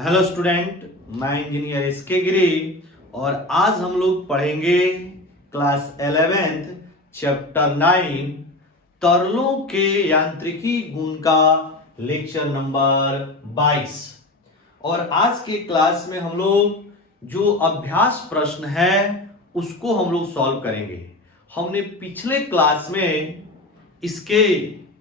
Hello student, मैं engineer SK गिरी और आज हम लोग पढ़ेंगे क्लास 11th चैप्टर 9 तरलों के यांत्रिकी गुण का लेक्चर नंबर 22। और आज के क्लास में हम लोग जो अभ्यास प्रश्न है उसको हम लोग सॉल्व करेंगे। हमने पिछले क्लास में इसके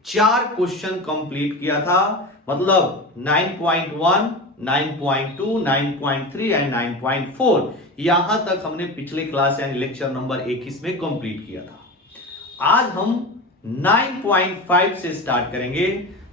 4 क्वेश्चन कंप्लीट किया था, मतलब 9.1, 9.2, 9.3 एंड 9.4 यहां तक हमने पिछले क्लास यानी लेक्चर नंबर 21 में कंप्लीट किया था। आज हम 9.5 से स्टार्ट करेंगे।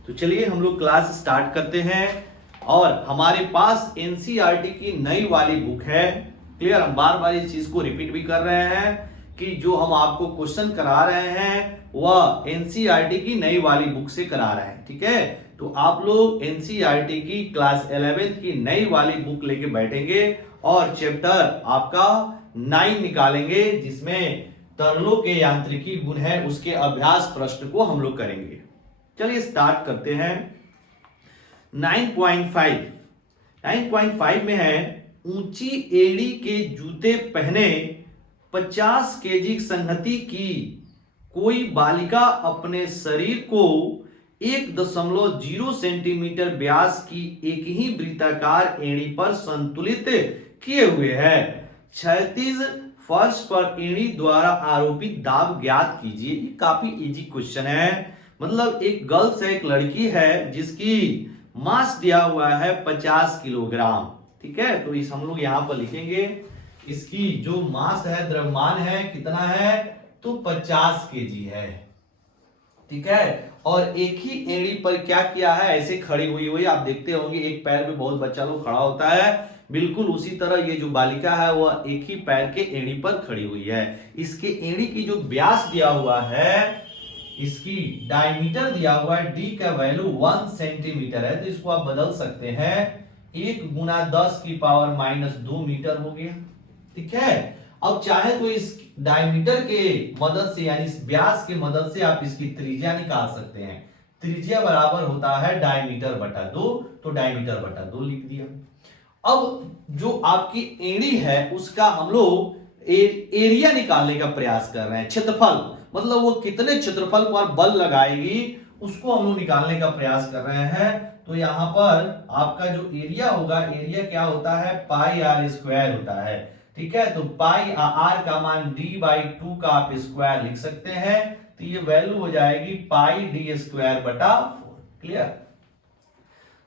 तो चलिए हम लोग क्लास स्टार्ट करते हैं। और हमारे पास एनसीईआरटी की नई वाली बुक है। क्लियर, हम बार बार इस चीज को रिपीट भी कर रहे हैं कि जो हम आपको क्वेश्चन करा रहे हैं वह एनसीईआरटी की नई वाली बुक से करा रहे हैं। ठीक है, तो आप लोग एनसीईआरटी की क्लास 11th की नई वाली बुक लेके बैठेंगे और चैप्टर आपका 9 निकालेंगे, जिसमें तरलों के यांत्रिकी गुण है उसके अभ्यास प्रश्न को हम लोग करेंगे। चलिए स्टार्ट करते हैं। 9.5 में है, ऊंची एड़ी के जूते पहने 50 केजी संहति की कोई बालिका अपने शरीर को 1.0 सेंटीमीटर व्यास की एक ही वृत्ताकार एड़ी पर संतुलित किए हुए है। क्षैतिज फर्श पर एड़ी द्वारा आरोपित दाब ज्ञात कीजिए। ये काफी इजी क्वेश्चन है। मतलब एक गर्ल्स है, एक लड़की है जिसकी मास दिया हुआ है 50 किलोग्राम। ठीक है, तो इस हम लोग यहां पर लिखेंगे इसकी जो मास है, द्रव्यमान है कितना है, तो 50 केजी है। ठीक है, और एक ही एड़ी पर क्या किया है, ऐसे खड़ी हुई आप देखते होंगे एक पैर पे बहुत बच्चा लोग खड़ा होता है, बिल्कुल उसी तरह ये जो बालिका है वह एक ही पैर के एड़ी पर खड़ी हुई है। इसके एड़ी की जो व्यास दिया हुआ है, इसकी डायमीटर दिया हुआ है, डी का वैल्यू 1 सेंटीमीटर है, तो इसको आप बदल सकते हैं 1 गुना 10 की पावर -2 मीटर हो गया। ठीक है, अब चाहे तो इस डायमीटर के मदद से यानी इस व्यास के मदद से आप इसकी त्रिज्या निकाल सकते हैं। त्रिज्या बराबर होता है डायमीटर बटा 2, तो डायमीटर बटा 2 लिख दिया। अब जो आपकी एड़ी है उसका हम लोग एरिया निकालने का प्रयास कर रहे हैं। क्षेत्रफल, मतलब वो कितने क्षेत्रफल पर बल लगाएगी उसको हम लोग निकालने का प्रयास कर रहे हैं। तो यहां पर आपका जो एरिया होगा, एरिया क्या होता है, पाई आर स्क्वायर होता है। ठीक है, तो पाई आर का मान d/2 का आप स्क्वायर लिख सकते हैं, तो ये वैल्यू हो जाएगी पाई d स्क्वायर बटा 4। क्लियर।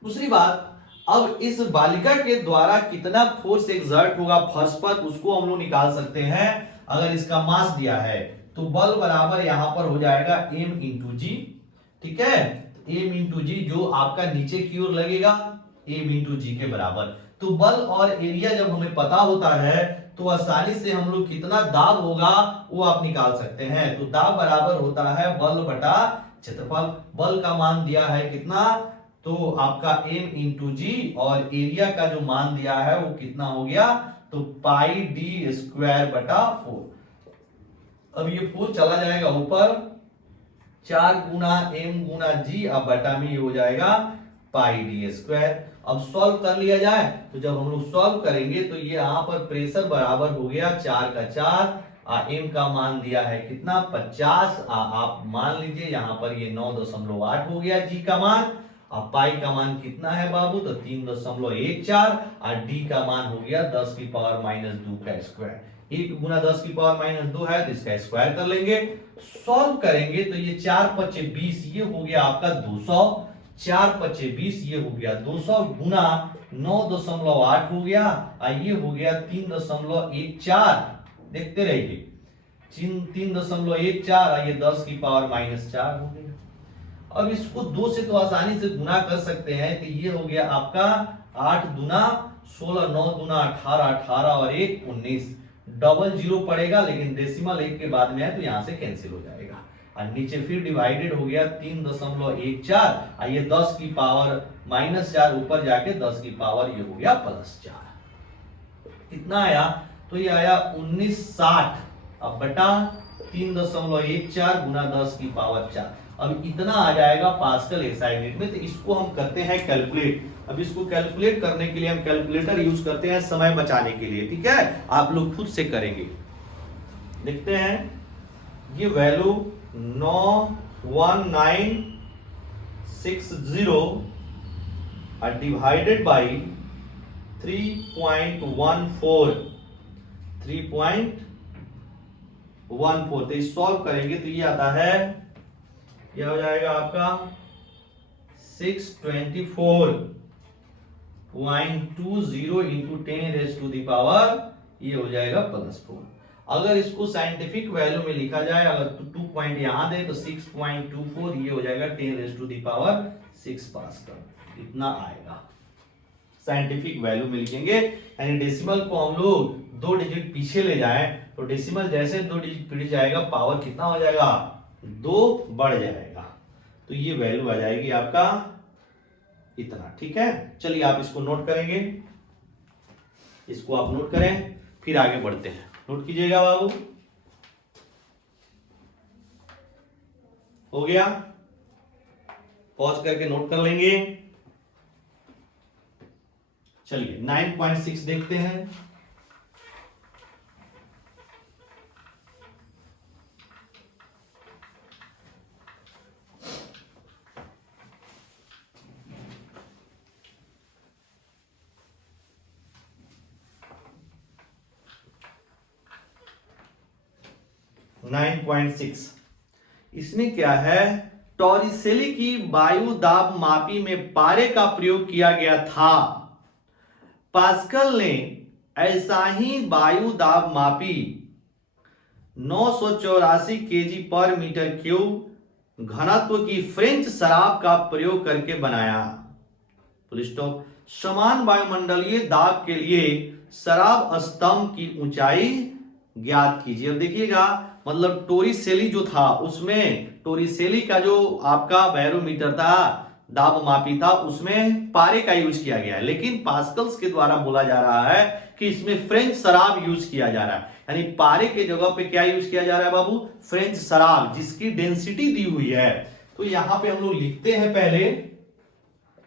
दूसरी बात, अब इस बालिका के द्वारा कितना फोर्स एक्सर्ट होगा फर्श पर, उसको हम लोग निकाल सकते हैं। अगर इसका मास दिया है तो बल बराबर यहां पर हो जाएगा m इंटू जी। ठीक है, m इंटू जी जो आपका नीचे की ओर लगेगा m इंटू जी के बराबर। तो बल और एरिया जब हमें पता होता है तो आसानी से हम लोग कितना दाब होगा वो आप निकाल सकते हैं। तो दाब बराबर होता है बल बटा क्षेत्रफल। बल का मान दिया है कितना, तो आपका m इंटू जी, और एरिया का जो मान दिया है वो कितना हो गया, तो पाई डी स्क्वायर बटा 4। अब ये 4 चला जाएगा ऊपर, 4 गुना m गुना जी, अब बटा में ये हो जाएगा पाई डी स्क्वायर। अब सॉल्व कर लिया जाए, तो जब हम लोग सॉल्व करेंगे तो ये यहां पर प्रेशर बराबर हो गया 4 का 4, m का मान दिया है कितना 50, आप मान लीजिए यहां पर ये 9.8 हो गया जी का मान। अब पाई का मान कितना है बाबू, तो 3.14, और डी का मान हो गया 10 की पावर -2 का स्क्वायर। 1 गुना 10 की पावर -2 है तो इसका स्क्वायर कर लेंगे। सॉल्व करेंगे तो ये 4 5 20, ये हो गया आपका 200, 4 5 20 ये हो गया 200 गुना 9.8 हो गया, और ये हो गया 3.14। देखते रहिए 3.14, और ये 10 की पावर -4 हो गया। अब इसको 2 से तो आसानी से गुना कर सकते हैं, तो ये हो गया आपका 8 दूना 16, 9 दूना 18, 18 और 1 19। डबल जीरो पड़ेगा लेकिन डेसिमल 1 के बाद में है तो यहां से कैंसिल हो जाएगा, और नीचे फिर डिवाइडेड हो गया 3.14, और ये 10 की पावर -4 ऊपर जाके 10 की पावर ये हो गया +4। कितना आया, तो ये आया 1960। अब बटा 3.14 गुना 10 की पावर 4। अब इतना आ जाएगा पास्कल एसआई यूनिट में। तो इसको हम करते हैं कैलकुलेट। अब इसको कैलकुलेट करने के लिए हम कैलकुलेटर यूज करते हैं समय बचाने के लिए, ठीक है। आप लोग खुद से करेंगे। देखते हैं ये वैल्यू 91960 डिवाइडेड बाई 3.14 तो सॉल्व करेंगे तो ये आता है, क्या हो जाएगा आपका 624.20 इंटू 10⁻⁴, ये हो जाएगा +4। अगर इसको साइंटिफिक वैल्यू में लिखा जाए, अगर 2 पॉइंट यहां दे तो 6.24, ये हो जाएगा 10⁻⁶ पास्कल, इतना आएगा। साइंटिफिक वैल्यू में लिखेंगे, यानी डेसिमल को हम लोग 2 डिजिट पीछे ले जाएं तो डेसिमल जैसे 2 डिजिट पीछे जाएगा पावर कितना हो जाएगा, 2 बढ़ जाएगा। तो ये वैल्यू आ जाएगी आपका इतना, ठीक है। चलिए आप इसको नोट करेंगे, इसको आप नोट करें, फिर आगे बढ़ते हैं। नोट कीजिएगा बाबू, हो गया, पॉज करके नोट कर लेंगे। चलिए 9.6 देखते हैं। इसमें क्या है, टॉरिसेली की वायु दाब मापी में पारे का प्रयोग किया गया था। पास्कल ने ऐसा ही वायु दाब मापी 984 केजी पर मीटर क्यूब घनत्व की फ्रेंच शराब का प्रयोग करके बनाया। Full stop. समान वायुमंडलीय दाब के लिए शराब स्तंभ की ऊंचाई ज्ञात कीजिए। अब देखिएगा, मतलब टोरिसेली जो था उसमें, टोरिसेली का जो आपका बैरोमीटर था, दाब मापी था, उसमें पारे का यूज किया गया है, लेकिन पास्कल्स के द्वारा बोला जा रहा है कि इसमें फ्रेंच शराब यूज किया जा रहा है। यानी पारे के जगह पे क्या यूज किया जा रहा है बाबू, फ्रेंच शराब, जिसकी डेंसिटी दी हुई है। तो यहां पे हम लोग लिखते हैं पहले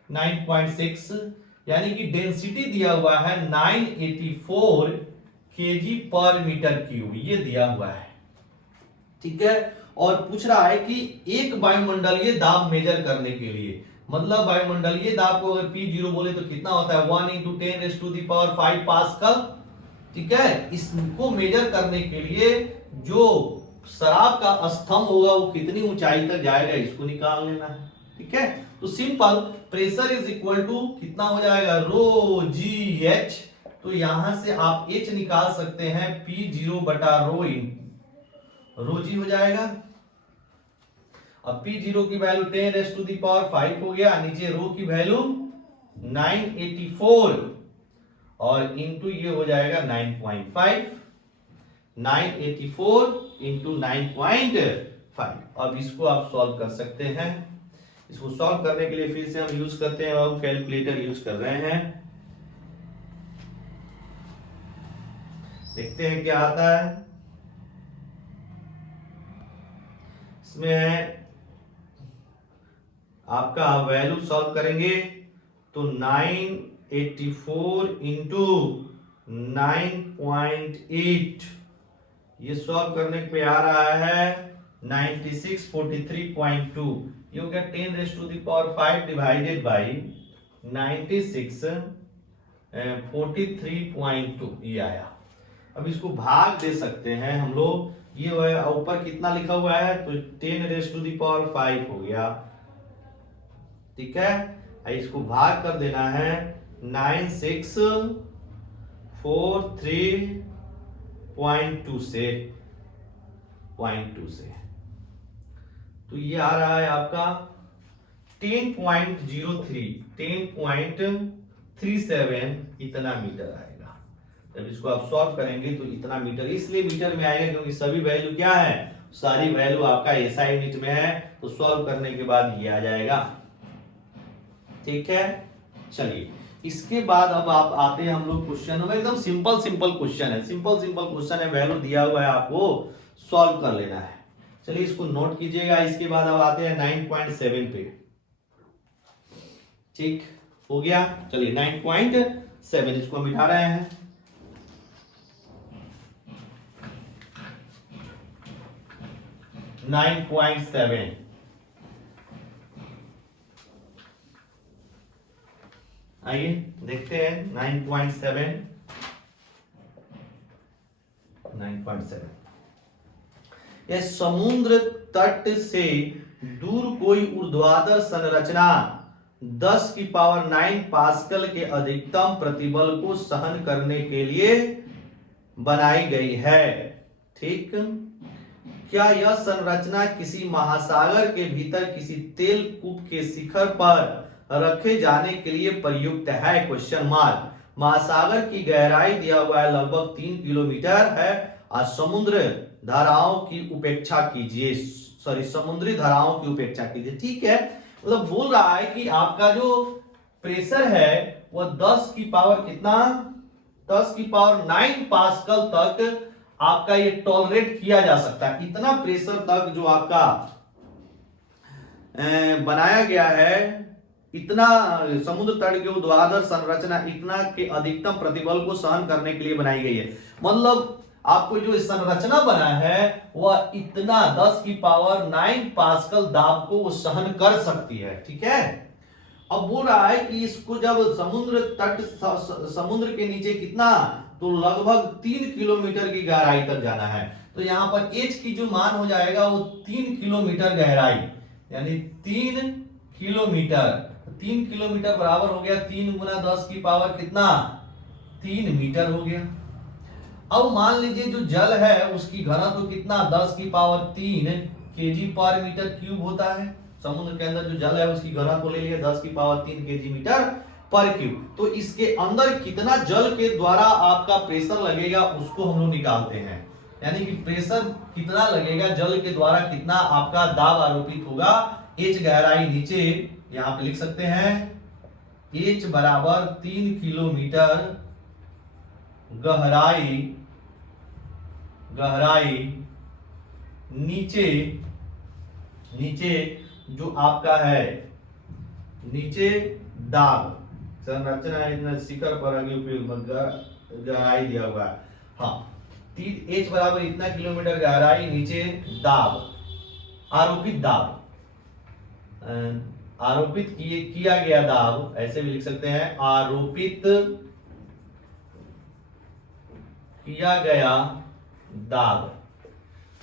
9.6, यानी कि डेंसिटी दिया हुआ है 984 केजी पर मीटर क्यूब, ये दिया हुआ है, ठीक है। और पूछ रहा है कि एक वायुमंडलीय दाब मेजर करने के लिए, मतलब वायुमंडलीय दाब को अगर P0 बोले तो कितना होता है 1 × 10⁵ पास्कल, ठीक है। इसको मेजर करने के लिए जो शराब का स्तंभ होगा वो कितनी ऊंचाई तक जाएगा, इसको निकाल लेना है, ठीक है। तो simple, pressure is equal to कितना हो जाएगा, ρgh। तो यहां से आप H निकाल सकते हैं, P0 बटा ρg हो जाएगा। अब P0 की वैल्यू 10⁵ हो गया, नीचे रो की वैल्यू 984 और इंटू ये हो जाएगा 9.5, 984 इंटू 9.5। अब इसको आप सॉल्व कर सकते हैं। इसको सॉल्व करने के लिए फिर से हम यूज करते हैं, अब कैलकुलेटर यूज कर रहे हैं। देखते हैं क्या आता है। इसमें है आपका वैल्यू सॉल्व करेंगे तो 984 इंटू 9.8, ये सॉल्व करने पे आ रहा है 9643.2, ये हो गया 10⁵ डिवाइडेड बाई 9643.2, ये आया। अब इसको भाग दे सकते हैं हम लोग, ये ऊपर कितना लिखा हुआ है तो 10⁵ हो गया, ठीक है। इसको भाग कर देना है 9643.2 से, तो ये आ रहा है आपका 10.37 इतना मीटर आएगा। जब इसको आप सॉल्व करेंगे तो इतना मीटर, इसलिए मीटर में आएगा क्योंकि सभी वैल्यू क्या है, सारी वैल्यू आपका एसआई यूनिट में है। तो सॉल्व करने के बाद ये आ जाएगा, ठीक है। चलिए इसके बाद अब आप आते हैं हम लोग क्वेश्चन में, एकदम सिंपल क्वेश्चन है, सिंपल क्वेश्चन है, वैल्यू दिया हुआ है, आपको सॉल्व कर लेना है। चलिए इसको नोट कीजिएगा। इसके बाद अब आते हैं 9.7 पे। ठीक हो गया। चलिए 9.7 इसको हम मिटा रहे हैं। नाइन पॉइंट सेवन आइए देखते हैं 9.7 यह समुद्र तट से दूर कोई ऊर्ध्वाधर संरचना 10 की पावर 9 पास्कल के अधिकतम प्रतिबल को सहन करने के लिए बनाई गई है। ठीक, क्या यह संरचना किसी महासागर के भीतर किसी तेल कूप के शिखर पर रखे जाने के लिए प्रयुक्त है? Question mark. महासागर की गहराई दिया हुआ है लगभग 3 किलोमीटर है और समुद्र धाराओं की उपेक्षा कीजिए, समुद्री धाराओं की उपेक्षा कीजिए। ठीक है, मतलब बोल रहा है कि आपका जो प्रेशर है वह 10 की पावर कितना, 10 की पावर 9 पास्कल तक आपका ये टॉलरेट किया जा सकता है। इतना प्रेशर तक जो आपका बनाया गया है, इतना समुद्र तट के ऊर्ध्वाधर संरचना इतना के अधिकतम प्रतिबल को सहन करने के लिए बनाई गई है। मतलब आपको जो संरचना बना है वह इतना 10 की पावर 9 पास्कल दाब को वो सहन कर सकती है। ठीक है, अब बोल रहा है कि इसको जब समुद्र तट, समुद्र के नीचे कितना, तो लगभग 3 किलोमीटर की गहराई तक जाना है। तो यहां पर H की जो मान हो जाएगा वो 3 किलोमीटर गहराई, यानी 3 किलोमीटर। 3 किलोमीटर बराबर हो गया 3 गुना 10 की पावर कितना, 3 मीटर हो गया। अब मान लीजिए जो जल है उसकी घनत्व तो कितना, 10 की पावर 3 केजी पर मीटर क्यूब होता है। समुद्र के अंदर जो जल है उसकी घनत्व ले लिया 10 की पावर 3 केजी मीटर पर क्यूब। तो इसके अंदर कितना जल के द्वारा आपका प्रेशर लगेगा उसको हम लोग निकालते हैं, यानी कि प्रेशर कितना लगेगा जल के द्वारा, कितना आपका दाब आरोपित होगा। H गहराई नीचे यहां पे लिख सकते हैं, H बराबर 3 किलोमीटर गहराई नीचे जो आपका है, नीचे दाब संरचना इतना शिखर पर आगे उपयोग गहराई दिया हुआ है। हाँ, H बराबर इतना किलोमीटर गहराई नीचे दाब, आरोपित दाब, आरोपित किया गया दाब, ऐसे भी लिख सकते हैं, आरोपित किया गया दाब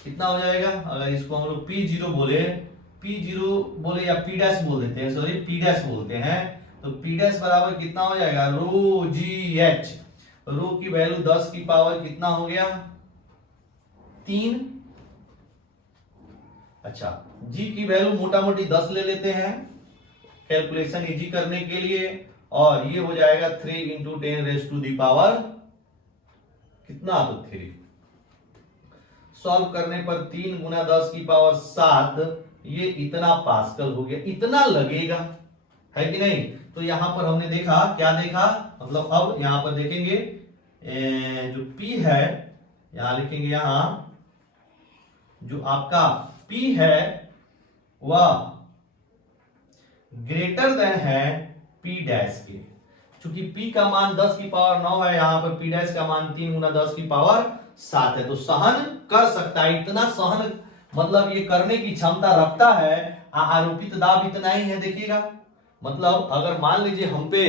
कितना हो जाएगा। अगर इसको हम लोग P0 बोले या P डैश बोल देते हैं, सॉरी P डैश बोलते हैं, तो P डैश बराबर कितना हो जाएगा, रो जी एच। रो की वैल्यू 10 की पावर कितना हो गया, 3। अच्छा, जी की वैल्यू मोटा मोटी 10 ले लेते हैं कैलकुलेशन इजी करने के लिए, और ये हो जाएगा 3 into 10 raise to the power कितना, तो 3। सॉल्व करने पर 3 गुना 10 की पावर 7, ये इतना पास्कल हो गया, इतना लगेगा, है कि नहीं। तो यहां पर हमने देखा, क्या देखा, मतलब अब यहां पर देखेंगे जो P है, यहां लिखेंगे, यहां जो आपका P है वह ग्रेटर देन है P डैश के। चूंकि P का मान 10 की पावर 9 है, यहां पर P डैश का मान 3 गुना 10 की पावर 7 है, तो सहन कर सकता है। इतना सहन मतलब ये करने की क्षमता रखता है। आरोपित दाब इतना ही है, देखिएगा। मतलब अगर मान लीजिए हम पे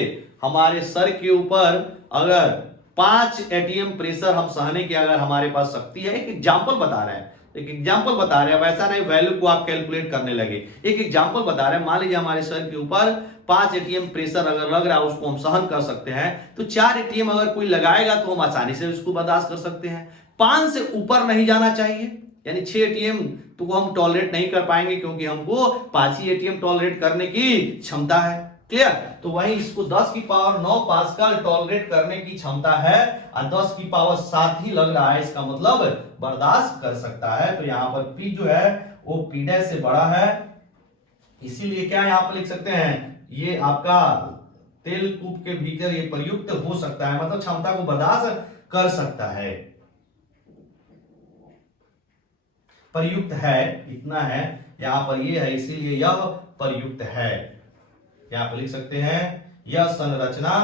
हमारे सर के ऊपर अगर 5 एटीएम प्रेशर हम सहने की अगर हमारे पास शक्ति है, एक एग्जांपल बता रहे हैं, एक एग्जांपल बता रहे हैं, वैसा नहीं वैल्यू को आप कैलकुलेट करने लगे, एक एग्जांपल बता रहे हैं। मान लीजिए हमारे सर के ऊपर 5 एटीएम प्रेशर अगर लग रहा है, उसको हम सहन कर सकते हैं, तो 4 एटीएम अगर कोई लगाएगा तो हम आसानी से उसको बर्दाश्त कर सकते हैं। 5 से ऊपर नहीं जाना चाहिए, यानी 6 एटीएम तो हम टॉलरेट नहीं कर पाएंगे, क्योंकि हमको 5 ही एटीएम टॉलरेट करने की क्षमता है। क्लियर। तो वही इसको 10 की पावर 9 पास्कल टॉलरेट करने की क्षमता है, और 10 की पावर 7 ही लग रहा है, इसका मतलब बर्दाश्त कर सकता है। तो यहां पर P जो है वो P डैश से बड़ा है, इसीलिए क्या यहां पर लिख सकते हैं, ये आपका तेल कूप के भीतर ये प्रयुक्त हो सकता है, मतलब क्षमता को बर्दाश्त कर सकता है। प्रयुक्त है, इतना है, यहाँ पर ये है इसीलिए यह प्रयुक्त है। यहाँ पर लिख सकते हैं यह संरचना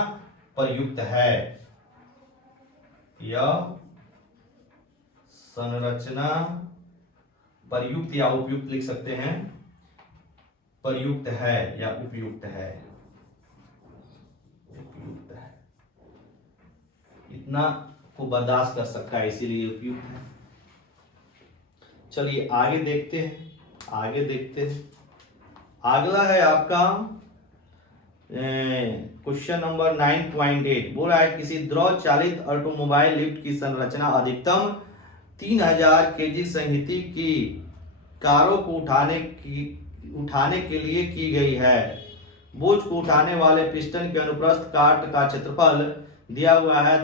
प्रयुक्त है, यह संरचना प्रयुक्त या उपयुक्त लिख सकते हैं, प्रयुक्त है या उपयुक्त है, उपयुक्त है, इतना को बर्दाश्त कर सकता है इसीलिए उपयुक्त है। चलिए आगे देखते हैं, आगे देखते हैं। अगला है आपका क्वेश्चन नंबर 9.8। बोल रहा है किसी द्रव चालित ऑटोमोबाइल लिफ्ट की संरचना अधिकतम 3000 केजी संहति की कारों को उठाने के लिए की गई है। बोझ को उठाने वाले पिस्टन के अनुप्रस्थ काट का क्षेत्रफल दिया हुआ है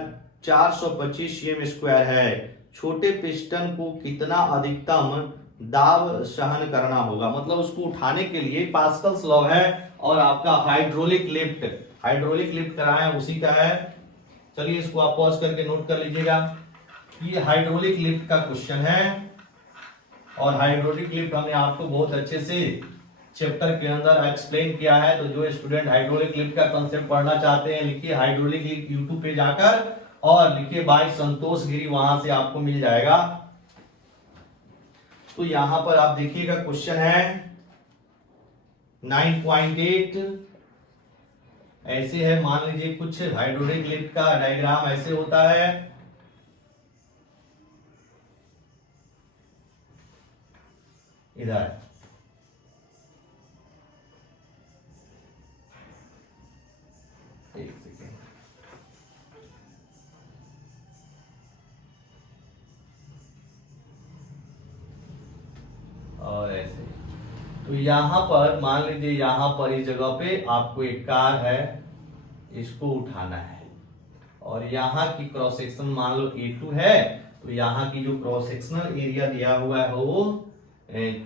425 cm² है। छोटे पिस्टन को कितना अधिकतम दाब सहन करना होगा, मतलब उसको उठाने के लिए पास्कल्स लॉ है और आपका हाइड्रोलिक लिफ्ट कराया है उसी का है। चलिए इसको आप पॉज करके नोट कर लीजिएगा। ये हाइड्रोलिक लिफ्ट का क्वेश्चन है और हाइड्रोलिक लिफ्ट हमने आपको बहुत अच्छे से चैप्टर के अंदर एक्सप्लेन किया है। तो जो स्टूडेंट हाइड्रोलिक लिफ्ट का कंसेप्ट पढ़ना चाहते हैं लिखिए हाइड्रोलिक लिफ्ट यूट्यूब पे जाकर और लिखिए बाय संतोष गिरी, वहां से आपको मिल जाएगा। तो यहां पर आप देखिएगा क्वेश्चन है 9.8 ऐसे है। मान लीजिए कुछ हाइड्रोलिक लिफ्ट का डायग्राम ऐसे होता है, इधर एक सेकेंड, और ऐसे। तो यहां पर मान लीजिए यहां पर इस जगह पे आपको एक कार है, इसको उठाना है और यहाँ की क्रॉस सेक्शन मान लो A2 है। तो यहाँ की जो क्रॉस सेक्शनल एरिया दिया हुआ है वो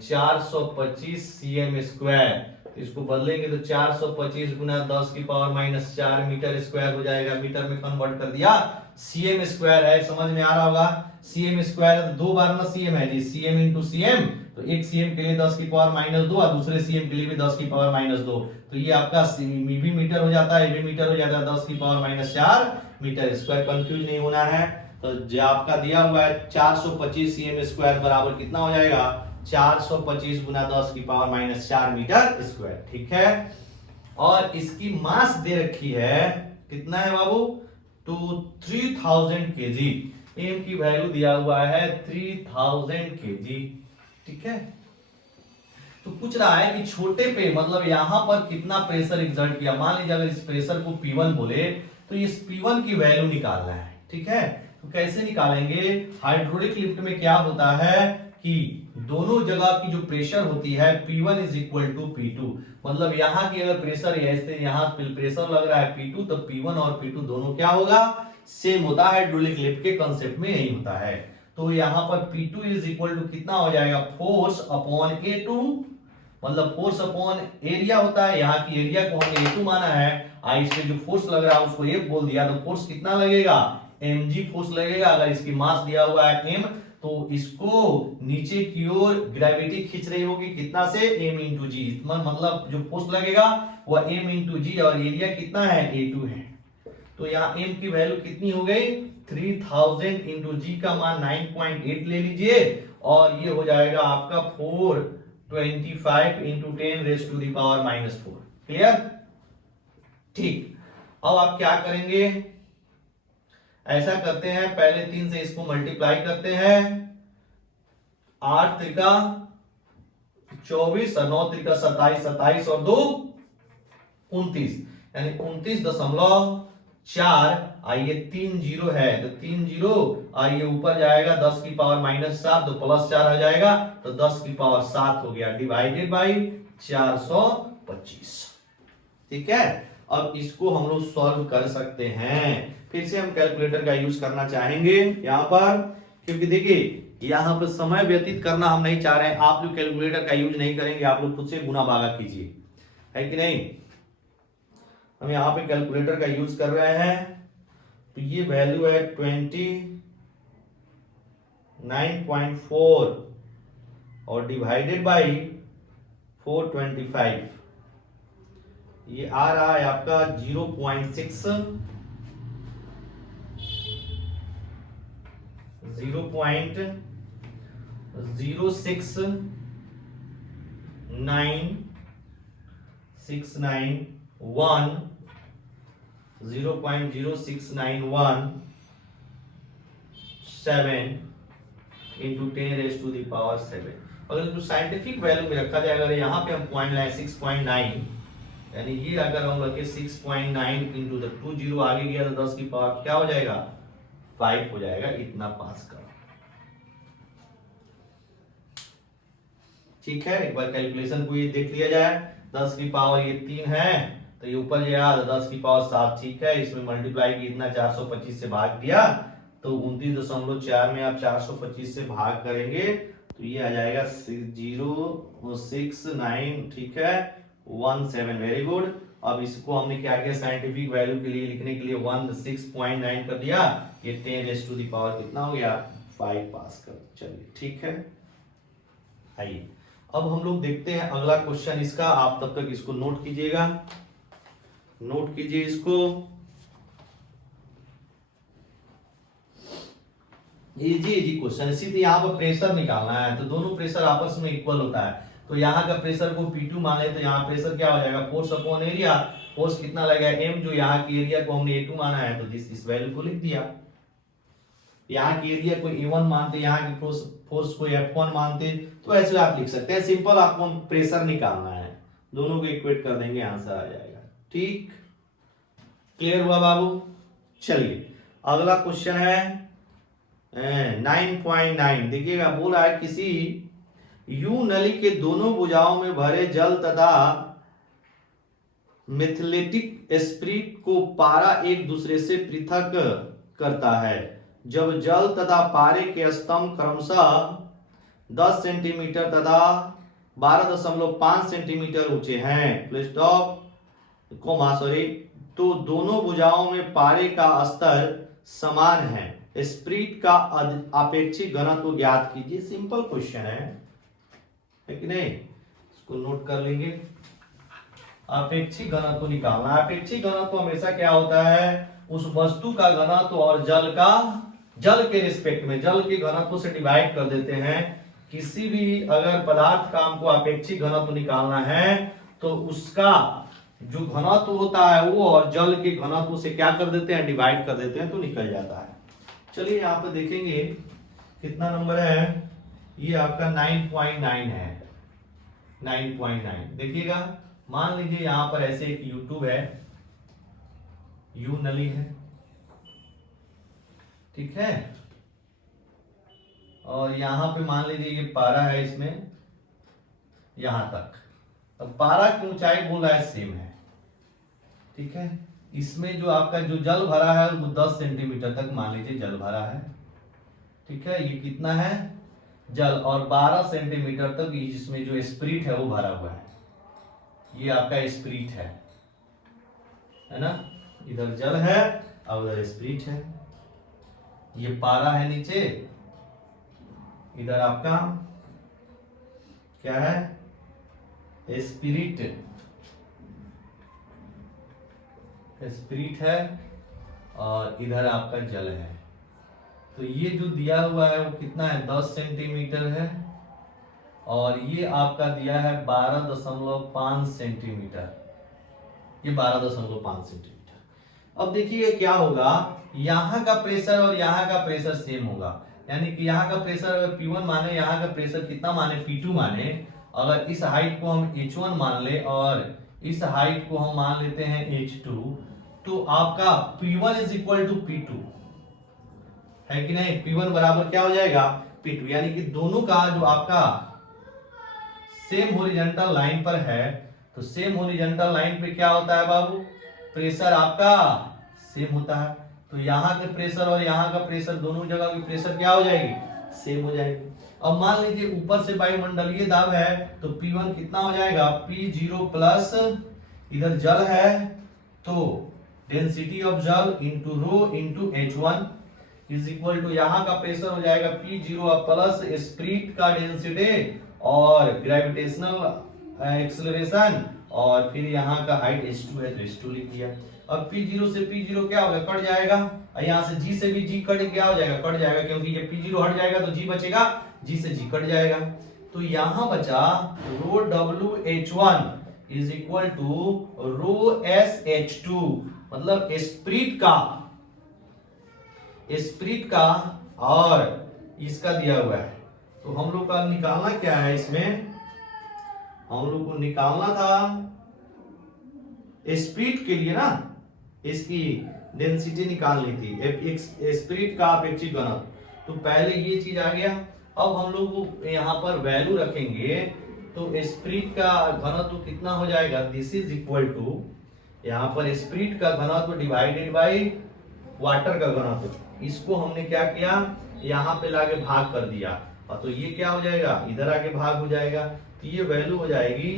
425 cm²। इसको बदलेंगे तो 425 गुना 10 की पावर -4 मीटर स्क्वायर हो जाएगा। मीटर में कन्वर्ट कर दिया, cm² है, समझ में आ रहा होगा। cm² है तो 2 बार ना cm है जी, cm इंटू cm। तो एक cm के लिए 10 की पावर -2 और दूसरे cm के लिए भी 10 की पावर -2। तो ये आपका भी मीटर हो जाता है, ये भी मीटर हो जाता है, 10 की पावर -4 मीटर स्क्वायर। कंफ्यूज नहीं होना है। तो जो आपका दिया हुआ है 425 cm² बराबर कितना हो जाएगा, 425 गुना 10 की पावर -4 मीटर स्क्वायर। ठीक है, और इसकी मास दे रखी है, कितना है बाबू, तो 3000 kg। एम की वैल्यू दिया हुआ है 3000 kg। ठीक है, तो पूछ रहा है कि छोटे पे मतलब यहां पर कितना प्रेशर एक्सर्ट किया। मान लीजिए अगर इस प्रेशर को P1 बोले तो इस P1 की वैल्यू निकालना है। ठीक है, तो कैसे निकालेंगे, हाइड्रोलिक लिफ्ट में क्या होता है कि दोनों जगह की जो प्रेशर होती है P1 is equal to P2। मतलब यहाँ की अगर प्रेशर ऐसे यहाँ प्रेशर लग रहा है P2, तो P1 और P2 दोनों क्या होगा, सेम होता है। हाइड्रोलिक लिफ्ट के कंसेप्ट में यही होता है। तो यहाँ पर P2 इज इक्वल टू कितना हो जाएगा, फोर्स अपॉन A2, मतलब फोर्स अपॉन एरिया होता है। यहाँ की एरिया को हमने A2 माना है, इस पे जो फोर्स लग रहा है उसको F बोल दिया, तो फोर्स कितना लगेगा, mg फोर्स लगेगा। अगर इसकी मास दिया हुआ है m, तो इसको नीचे की ओर ग्रेविटी खींच रही होगी कितना से, m इंटू जी। मतलब जो फोर्स लगेगा वह m इंटू जी और एरिया कितना है, A2 है। तो यहाँ m की वैल्यू कितनी हो गई, 3000 इंटू जी का मान 9.8 ले लीजिए और ये हो जाएगा आपका 425 into 10 raise to the power -4। Clear, ठीक। अब आप क्या करेंगे, ऐसा करते हैं, पहले 3 से इसको मल्टीप्लाई करते हैं, 8 त्रिका 24 और 9 त्रिका 27, 27 और 2 29, यानी 29.4। आइए 3 जीरो है तो 3 जीरो, आइए ऊपर जाएगा 10 की पावर -7, तो +4 हो जाएगा, तो 10 की पावर 7 हो गया, डिवाइडेड बाई 425। ठीक है, अब इसको हम लोग सॉल्व कर सकते हैं। फिर से हम कैलकुलेटर का यूज करना चाहेंगे यहाँ पर, क्योंकि देखिए यहाँ पर समय व्यतीत करना हम नहीं चाह रहे हैं। आप लोग कैलकुलेटर का यूज नहीं करेंगे, आप लोग खुद से गुना भागा कीजिए, है कि नहीं। हम यहाँ पे कैलकुलेटर का यूज कर रहे हैं, तो ये वैल्यू है 29.4 और डिवाइडेड बाई 425, ये आ रहा है आपका 0.0691 इंटू 10⁻⁷। अगर जो साइंटिफिक वैल्यू में रखा जाए, अगर यहाँ पे हम पॉइंट लाए 6.9, यानी ये अगर हम रखे 6.9 इंटू 2 जीरो आगे गया तो 10 की पावर क्या हो जाएगा 5 हो जाएगा। इतना पास करो, ठीक है। एक बार कैलकुलेशन को ये देख लिया जाए, 10 की पावर ये 3 है तो ये ऊपर गया 10 की पावर 7, ठीक है। इसमें मल्टीप्लाई की इतना 425 से भाग दिया तो 29.4 में आप 425 से भाग करेंगे तो ये आ जाएगा 069, ठीक है, 17। Very good. अब इसको हमने क्या किया, साइंटिफिक वैल्यू के लिए लिखने के लिए 16.9 कर दिया, ये 10⁻⁴ कितना हो गया 5 पास कर। चलिए ठीक है, आइए अब हम लोग देखते हैं अगला क्वेश्चन इसका। आप तब तक इसको नोट कीजिएगा, नोट कीजिए इसको। इजी क्वेश्चन, सीधे यहाँ पर प्रेशर निकालना है तो दोनों प्रेशर आपस में इक्वल होता है। तो यहाँ का प्रेशर को P2 माने तो यहाँ प्रेशर क्या हो जाएगा, फोर्स अपॉन एरिया। फोर्स कितना लगेगा M, जो यहाँ की एरिया को हमने A2 माना है तो इस वैल्यू को लिख दिया। यहाँ की एरिया को A1 मानते, यहाँ की फोर्स को F1 मानते, तो ऐसे आप लिख सकते हैं। सिंपल, आपको प्रेशर निकालना है, दोनों को इक्वेट कर देंगे, आंसर आ जाएगा। ठीक, क्लियर हुआ बाबू। चलिए अगला क्वेश्चन है 9.9। देखिएगा, बोला है किसी यू नली के दोनों भुजाओं में भरे जल तथा मेथलेटिक स्पिरिट को पारा एक दूसरे से पृथक करता है। जब जल तथा पारे के स्तंभ क्रमशः 10 सेंटीमीटर तथा 12.5 सेंटीमीटर ऊंचे हैं, तो दोनों भुजाओं में पारे का स्तर समान है। स्पिरिट का अपेक्षित घनत्व ज्ञात कीजिए। सिंपल क्वेश्चन है कि नहीं, इसको नोट कर लेंगे। अपेक्षित घनत्व निकालना। अपेक्षित घनत्व हमेशा क्या होता है, उस वस्तु का घनत्व और जल के रिस्पेक्ट में जल के घनत्व से डिवाइड कर देते हैं। किसी भी अगर पदार्थ का हमको अपेक्षित घनत्व निकालना है तो उसका जो घनत्व होता है वो और जल के घनत्व से क्या कर देते हैं, डिवाइड कर देते हैं, तो निकल जाता है। चलिए यहाँ पे देखेंगे कितना नंबर है, ये आपका 9.9 है। 9.9 देखिएगा, मान लीजिए यहाँ पर ऐसे एक U2 है, U नली है, ठीक है, और यहाँ पे मान लीजिए ये पारा है, इसमें यहां तक। अब पारा की ऊंचाई बोल रहा है सेम है, ठीक है। इसमें जो आपका जो जल भरा है वो 10 सेंटीमीटर तक मान लीजिए जल भरा है, ठीक है। ये कितना है जल, और 12 सेंटीमीटर तक जिसमें जो स्पिरिट है वो भरा हुआ है। ये आपका स्पिरिट है ना, इधर जल है और उधर स्पिरिट है। ये पारा है नीचे, इधर आपका क्या है स्पिरिट है, और इधर आपका जल है। तो ये जो दिया हुआ है वो कितना है 10 सेंटीमीटर है, और ये आपका दिया है 12.5 सेंटीमीटर। ये 12.5 सेंटीमीटर। अब देखिए क्या होगा, यहाँ का प्रेशर और यहाँ का प्रेशर सेम होगा, यानी कि यहाँ का प्रेशर अगर P1 माने, यहाँ का प्रेशर कितना माने P2 माने। अगर इस हाइट को हम H1 मान ले और इस हाइट को हम मान लेते हैं H2, तो आपका P1 is equal to P2 है कि नहीं। P1 बराबर क्या हो जाएगा P2, यानी कि दोनों का जो आपका सेम हॉरिजॉन्टल लाइन पर है, तो सेम हॉरिजॉन्टल लाइन पे क्या होता है बाबू, प्रेशर आपका सेम होता है। तो यहाँ के प्रेशर और यहाँ का प्रेशर, दोनों जगह की प्रेशर क्या हो जाएगी, सेम हो जाएगी। अब मान लीजिए ऊपर से वायुमंडलीय दाब है, तो P1 कितना हो जाएगा P0 प्लस इधर जल है, तो डेंसिटी ऑफ जल into rho into H1 is equal to यहाँ का प्रेशर हो जाएगा P0 प्लस स्पिरिट का डेंसिटी और ग्रेविटेशनल एक्सेलरेशन और फिर यहाँ का हाइट h2 है तो h2 लिख दिया। अब P0 से P0 क्या होगा, कट जाएगा, और यहाँ से G से भी G कट क्या हो जाएगा, कट जाएगा, क्योंकि जब P0 हट जाएगा तो G बचेगा, G से G कट जाएगा। तो यहाँ बचा rho WH1 is equal to rho SH2, मतलब स्प्रिट का और इसका दिया हुआ है। तो हम लोग का निकालना क्या है, इसमें हम लोग को निकालना था स्प्रिट के लिए ना, इसकी डेंसिटी निकालनी थी, स्प्रिट का अपेक्षित घनत्व। तो पहले ये चीज आ गया। अब हम लोग यहाँ पर वैल्यू रखेंगे तो स्प्रिट का घनत्व कितना हो जाएगा, दिस इज इक्वल टू यहाँ पर स्प्रिट का घनत्व डिवाइडेड बाय वाटर का घनत्व। इसको हमने क्या किया, यहाँ पे लाके भाग कर दिया, और तो ये क्या हो जाएगा, इधर आके भाग हो जाएगा। तो ये वैल्यू हो जाएगी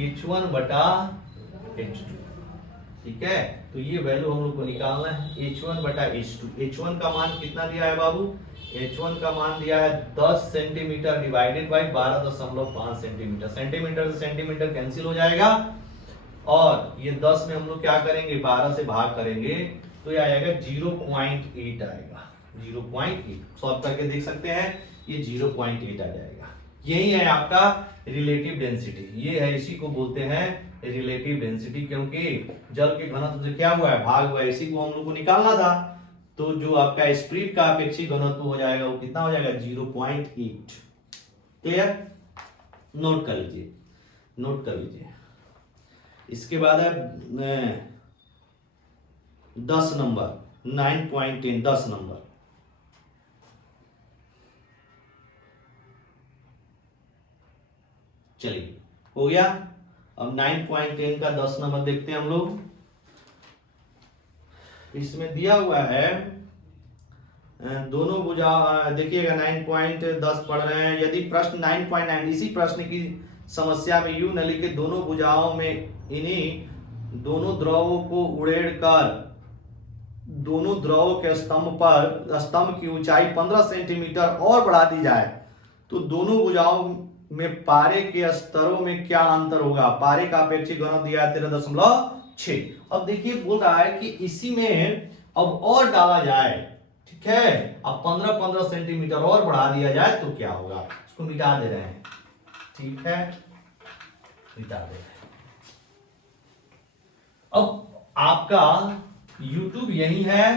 H1 बटा H2, ठीक है। तो ये वैल्यू हम लोग को निकालना है, H1 बटा H2। H1 का मान कितना दिया है बाबू, H1 का मान दिया है 10 centimetre divided by 12.5 centimetre. Centimetre से सेंटीमीटर कैंसिल हो जाएगा, और ये 10 में हम लोग क्या करेंगे, 12 से भाग करेंगे तो ये आएगा 0.8 आएगा, 0.8। सॉल्व करके देख सकते हैं, ये 0.8 आ जाएगा। यही है आपका रिलेटिव डेंसिटी, ये है, इसी को बोलते हैं रिलेटिव डेंसिटी, क्योंकि जल के घनत्व से क्या हुआ है, भाग हुआ है, इसी को हम लोग को निकालना था। तो जो आपका स्प्रिट का अपेक्षित घनत्व हो जाएगा वो कितना हो जाएगा, 0.8। क्लियर, नोट कर लीजिए, नोट कर लीजिए। इसके बाद है 10 नंबर, 9.10, 10 नंबर। चलिए हो गया। अब 9.10 का 10 नंबर देखते हैं हम लोग। इसमें दिया हुआ है दोनों भुजा, देखिएगा 9.10 पढ़ रहे हैं। यदि प्रश्न 9.9 इसी प्रश्न की समस्या में यूं न लिखे, दोनों भुजाओं में इन्हीं दोनों द्रवों को उड़ेड़कर दोनों द्रवों के स्तंभ की ऊंचाई 15 सेंटीमीटर और बढ़ा दी जाए तो दोनों भुजाओं में पारे के स्तरों में क्या अंतर होगा। पारे का अपेक्षित घनत्व दिया है 13.6। अब देखिए बोल रहा है कि इसी में अब और डाला जाए, ठीक है, अब 15-15 सेंटीमीटर और बढ़ा दिया जाए तो क्या होगा। इसको मिटा दे रहे हैं, ठीक है, मिटा दे रहे हैं। अब आपका YouTube यही है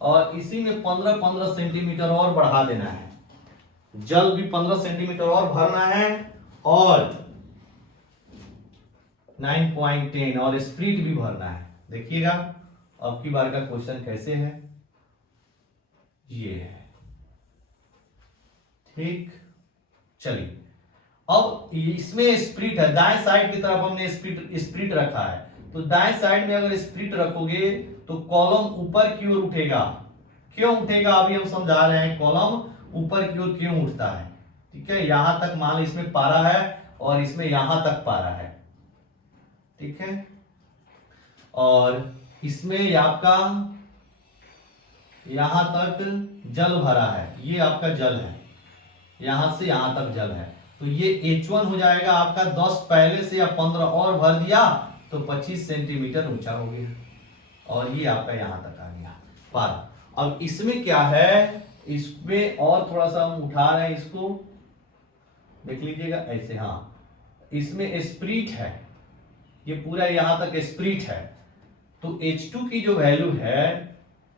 और इसी में 15-15 सेंटीमीटर और बढ़ा देना है। जल भी 15 सेंटीमीटर और भरना है और 9.10 और स्प्रिट भी भरना है। देखिएगा अब की बार का क्वेश्चन कैसे है, ये है, ठीक। चलिए अब इसमें स्प्रिट है, दाएं साइड की तरफ हमने स्प्रिट रखा है, तो दाएं साइड में अगर स्प्रिट रखोगे तो कॉलम ऊपर की ओर उठेगा। क्यों उठेगा अभी हम समझा रहे हैं, कॉलम ऊपर की ओर क्यों उठता है, ठीक है। यहां तक मान लो इसमें पारा है और इसमें यहां तक पारा है, ठीक है, और इसमें आपका यहां तक जल भरा है, ये आपका जल है, यहां से यहां तक जल है। तो ये H1 हो जाएगा आपका 10 पहले से या 15 और भर दिया तो 25 सेंटीमीटर ऊंचा हो गया, और ये आपका यहां तक आ गया पारा। अब इसमें क्या है, इसमें और थोड़ा सा हम उठा रहे हैं, इसको देख लीजिएगा ऐसे, हाँ, इसमें स्प्रिट है, ये पूरा यहां तक स्प्रिट है। तो H2 की जो वैल्यू है,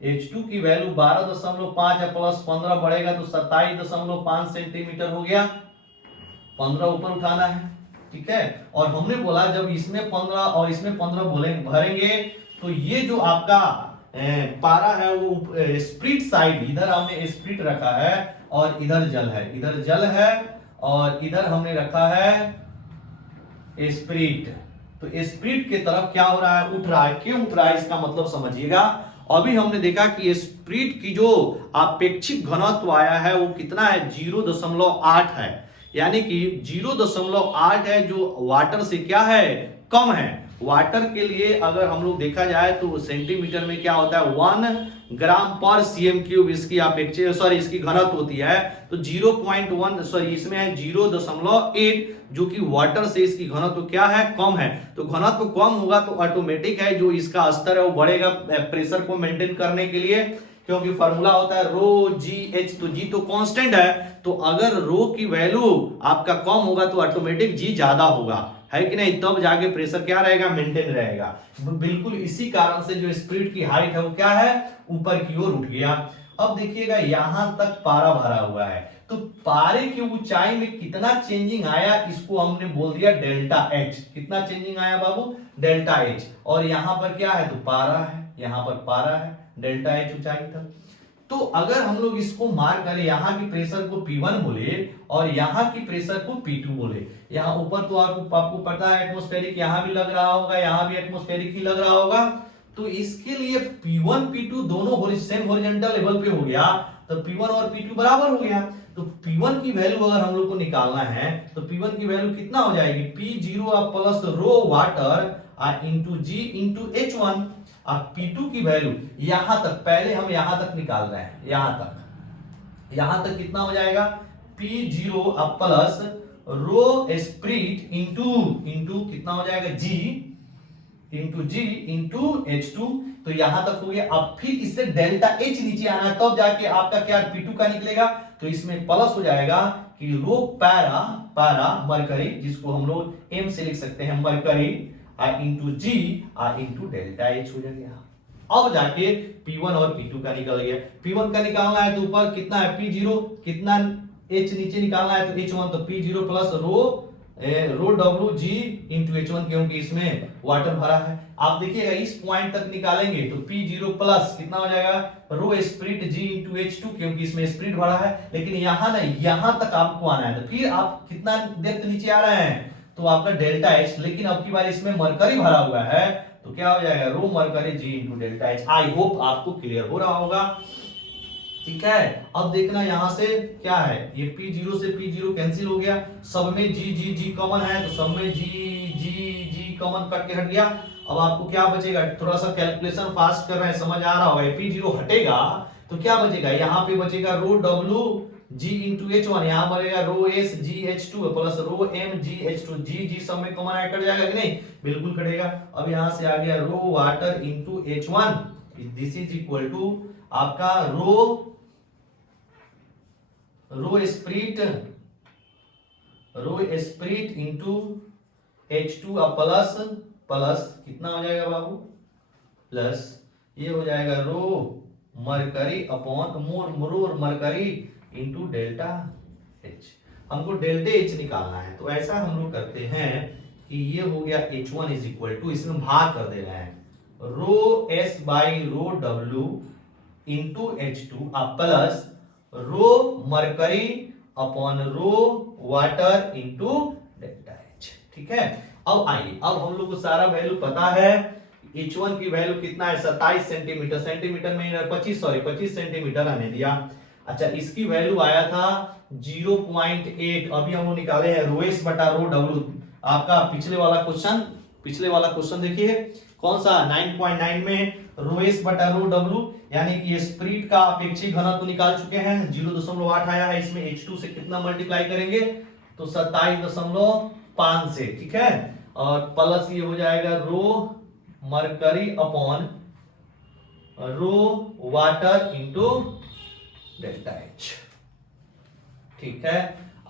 H2 की वैल्यू 12.5 है, प्लस 15 बढ़ेगा तो 27.5 सेंटीमीटर हो गया। 15 ऊपर उठाना है, ठीक है। और हमने बोला जब इसमें 15 और इसमें 15 भरेंगे तो ये जो आपका पारा है वो स्प्रिट साइड, इधर हमने स्प्रिट रखा है और इधर जल है, इधर जल है और इधर हमने रखा है स्प्रिट। तो स्प्रिट की तरफ क्या हो रहा है, उठ रहा है। क्यों उठ रहा है इसका मतलब समझिएगा। अभी हमने देखा कि स्प्रिट की जो अपेक्षित घनत्व आया है वो कितना है, 0.8 है, यानी कि 0.8 है, जो वाटर से क्या है, कम है। वाटर के लिए अगर हम लोग देखा जाए तो सेंटीमीटर में क्या होता है, 1 ग्राम पर सीएम क्यूब इसकी इसकी घनत्व होती है। तो 0.1 इसमें है 0.8, जो कि वाटर से इसकी घनत्व क्या है, कम है। तो घनत्व कम होगा तो ऑटोमेटिक है जो इसका स्तर है वो बढ़ेगा प्रेशर को मेंटेन करने के लिए, क्योंकि फॉर्मूला होता है रो जी एच। तो जी तो कांस्टेंट है, तो अगर रो की वैल्यू आपका कम होगा तो ऑटोमेटिक जी ज्यादा होगा, है कि नहीं, तब जाके प्रेशर क्या रहेगा, मेंटेन रहेगा। बिल्कुल इसी कारण से जो स्पिरिट की हाइट है वो क्या है, ऊपर की ओर उठ गया। अब देखिएगा यहां तक पारा भरा हुआ है, तो पारे की ऊंचाई में कितना चेंजिंग आया, इसको हमने बोल दिया डेल्टा एच। कितना चेंजिंग आया बाबू, डेल्टा एच। और यहां पर क्या है, तो पारा है, यहां पर पारा है, डेल्टा एच ऊंचाई तक। तो अगर हम लोग इसको मार करें, यहां की प्रेशर को P1 बोले और यहां की प्रेशर को P2 बोले। यहां ऊपर तो आपको पता है एटमॉस्फेरिक, यहां भी लग रहा होगा, यहां भी एटमॉस्फेरिक ही लग रहा होगा। तो इसके लिए P1 P2 दोनों सेम हॉरिजॉन्टल लेवल पे हो गया, तो P1 और P2 बराबर हो गया। तो P1 की वैल्यू अगर हम लोग को निकालना है तो P1 की वैल्यू कितना हो जाएगी, P0 plus rho water into g into H1। अब P2 की वैल्यू यहां तक, पहले हम यहां तक निकाल रहे हैं, यहां तक कितना हो जाएगा, P0 प्लस रो स्प्रिट इंटू कितना हो जाएगा, जी इंटू H2। तो यहां तक हो गया। अब फिर इससे डेल्टा H नीचे आना है, तब जाके आपका क्या P2 का निकलेगा। तो इसमें प्लस हो जाएगा कि रो पैरा मरकरी, जिसको हम लोग M से लिख सकते हैं mercury, into g into delta H हो जाएगा। अब जाके P1 और P2 का निकल गया। P1 का निकालना है तो ऊपर कितना है, P0, कितना H नीचे निकालना है तो H1, तो P0 प्लस रो डब्ल्यू जी इंटू H1, क्योंकि इसमें वाटर भरा है। आप देखिएगा इस पॉइंट तक निकालेंगे तो P0 प्लस कितना हो जाएगा, रो स्प्रिट जी इंटू H2, क्योंकि इसमें स्प्रिट भरा है। लेकिन यहां ना, यहां तक आपको आना है, तो फिर आप कितना डेप्थ नीचे आ रहे हैं, तो आपका डेल्टा एच। लेकिन अब की बार इसमें मरकरी भरा हुआ है, तो क्या हो जाएगा, rho mercury g into delta H. I hope आपको क्लियर हो रहा होगा, ठीक है। अब देखना यहां से क्या है, ये P0 से P0 कैंसिल हो गया, सब में जी कॉमन है, तो सब में जी कॉमन कट के हट गया। अब आपको क्या बचेगा, थोड़ा सा कैलकुलेशन फास्ट कर रहे हैं, समझ आ रहा होगा। P0 हटेगा तो क्या बचेगा, यहाँ पे बचेगा रो डब्ल्यू जी इंटू H1, यहां बनेगा rho S g H2 plus rho M g H2, g सब में कॉमन है, कट जाएगा कि नहीं, बिल्कुल कटेगा। अब यहां से आ गया rho water into H1, this is equal to आपका rho spirit into H2 plus कितना हो जाएगा बाबू, प्लस ये हो जाएगा रो मरकरी अपॉन मोर मरकरी इंटू डेल्टा एच। हमको डेल्टा एच निकालना है, तो ऐसा हम लोग करते हैं कि ये हो गया H1 इज इक्वल टू, इसमें भाग कर दे रहे हैं rho S by rho W into H2 plus rho mercury upon rho water into delta H, ठीक है। अब आइए, अब हम लोग को सारा वैल्यू पता है। H1 की वैल्यू कितना है, 27 सेंटीमीटर, सेंटीमीटर में 25 सेंटीमीटर आने दिया। अच्छा, इसकी वैल्यू आया था 0.8। अभी हम लोग निकाले हैं रो एस बटा रो डब्ल्यू। आपका पिछले वाला क्वेश्चन देखिए कौन सा, 9.9 में रो एस बटा रो डब्ल्यू, यानी कि स्प्रिट का अपेक्षित घनत्व निकाल चुके हैं, 0.8 आया है। इसमें H2 से कितना मल्टीप्लाई करेंगे, तो 27.5 से, ठीक है। और प्लस ये हो जाएगा rho mercury upon rho water into delta H, ठीक है।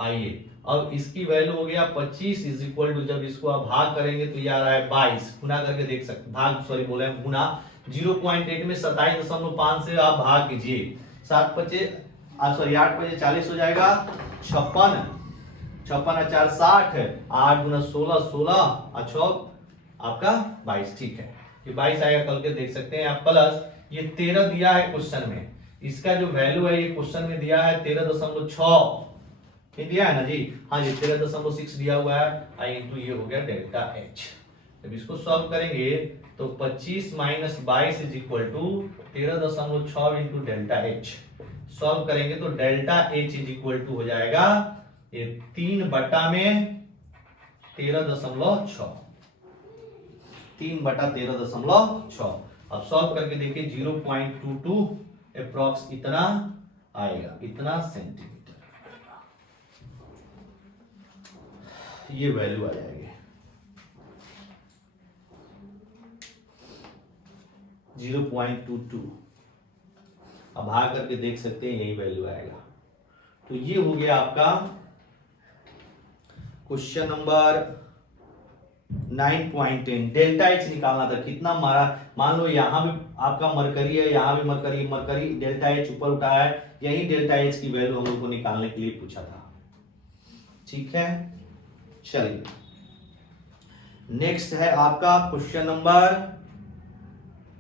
आइए, अब इसकी वैल्यू हो गया 25 इज इक्वल टू, जब इसको आप भाग करेंगे तो ये आ रहा है 22, गुना करके देख सकते, बोले हैं गुना 0.8 में 27.5 से आप भाग कीजिए, 8 बजे 40 हो जाएगा, 56 56 4 60, 8 गुना 16 अच्छा आपका 22, ठीक है। ये 22 आएगा, कल के देख सकते हैं आप। प्लस ये 13 दिया है क्वेश्चन में, इसका जो वैल्यू है ये क्वेश्चन में दिया है 13.6, ये दिया है ना जी, हाँ जी 13.6 दिया हुआ है, आई इंटू ये हो गया डेल्टा एच। जब इसको सॉल्व करेंगे तो 25 minus 22 is equal to 13.6 into delta H. Solve करेंगे तो delta H is equal to हो जाएगा ये 3 बटा में 13.6, 3 बटा 13.6। अब सॉल्व करके देखिए 0.22 अप्रॉक्स इतना आएगा, इतना सेंटीमीटर, ये वैल्यू आ जाएगी 0.22। अब भाग करके देख सकते हैं यही वैल्यू आएगा। तो ये हो गया आपका क्वेश्चन नंबर 9.10। डेल्टा एच निकालना था, कितना मारा, मान लो यहां भी आपका मरकरी है, यहां भी मरकरी, मरकरी डेल्टा एच ऊपर उठाया है, यही डेल्टा एच की वैल्यू हम लोग को निकालने के लिए पूछा था। ठीक है, चलिए नेक्स्ट है आपका क्वेश्चन नंबर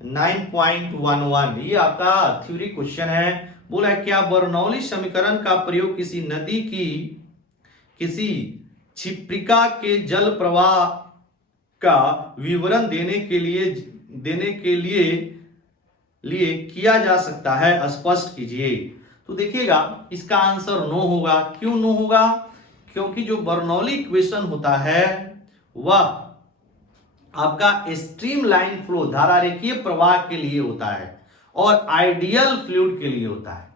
9.11। ये आपका थ्योरी क्वेश्चन है। बोला है क्या बर्नौली समीकरण का प्रयोग किसी नदी की किसी क्षिप्रिका के जल प्रवाह का विवरण देने के लिए किया जा सकता है, स्पष्ट कीजिए। तो देखिएगा इसका आंसर नो होगा। क्यों नो होगा? क्योंकि जो बर्नौली इक्वेशन होता है वह आपका स्ट्रीम लाइन फ्लो, धारा रेखीय प्रवाह के लिए होता है और आइडियल फ्लूइड के लिए होता है।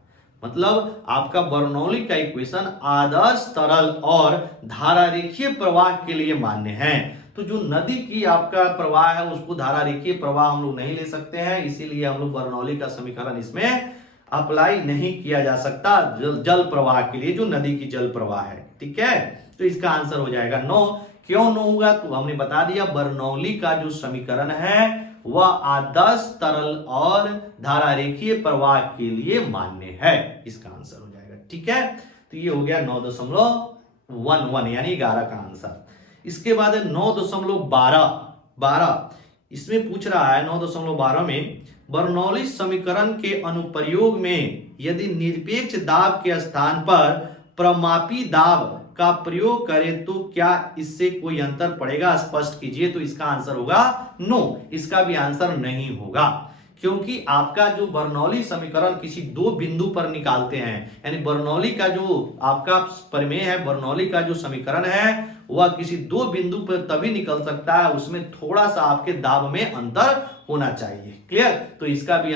मतलब आपका बर्नौली का इक्वेशन आदर्श तरल और धारा रेखीय प्रवाह के लिए मान्य है। तो जो नदी की आपका प्रवाह है उसको धारा रेखीय प्रवाह हम लोग नहीं ले सकते हैं, इसीलिए हम लोग बर्नौली का समीकरण इसमें अप्लाई नहीं किया जा सकता जल प्रवाह के लिए, जो नदी की जल प्रवाह है। ठीक है, तो इसका आंसर हो जाएगा नो। क्यों नो होगा? तो हमने बता दिया बर्नौली का जो समीकरण है वह आदर्श तरल और धारा रेखीय प्रवाह के लिए मान्य है, इसका आंसर हो जाएगा। ठीक है, तो ये हो गया 9.11 यानी 11 का आंसर। इसके बाद है 9.12। इसमें पूछ रहा है 9.12 में बर्नौली समीकरण के अनुप्रयोग में यदि निरपेक्ष दाब के स्थान पर प्रमापी दाब का प्रयोग करें तो क्या इससे कोई अंतर पड़ेगा, स्पष्ट कीजिए। तो इसका आंसर होगा नो, इसका भी आंसर नहीं होगा, क्योंकि आपका जो बर्नौली समीकरण किसी दो बिंदु पर निकालते हैं, यानी बर्नौली का जो आपका प्रमेय है, बर्नौली का जो समीकरण है वह किसी दो बिंदु पर तभी निकल सकता है, उसमें थोड़ा सा आपके दाब में अंतर होना चाहिए। क्लियर? तो इसका भी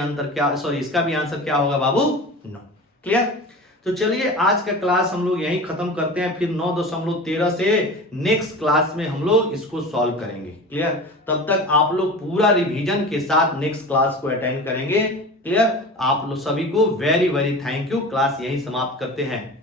इसका भी आंसर क्या होगा बाबू? नो। क्लियर? तो चलिए आज का क्लास हम लोग यहीं खत्म करते हैं, फिर 9.13 से नेक्स्ट क्लास में हम लोग इसको सॉल्व करेंगे। क्लियर? तब तक आप लोग पूरा रिवीजन के साथ नेक्स्ट क्लास को अटेंड करेंगे। क्लियर? आप लोग सभी को very very thank you. Class यहीं समाप्त करते हैं।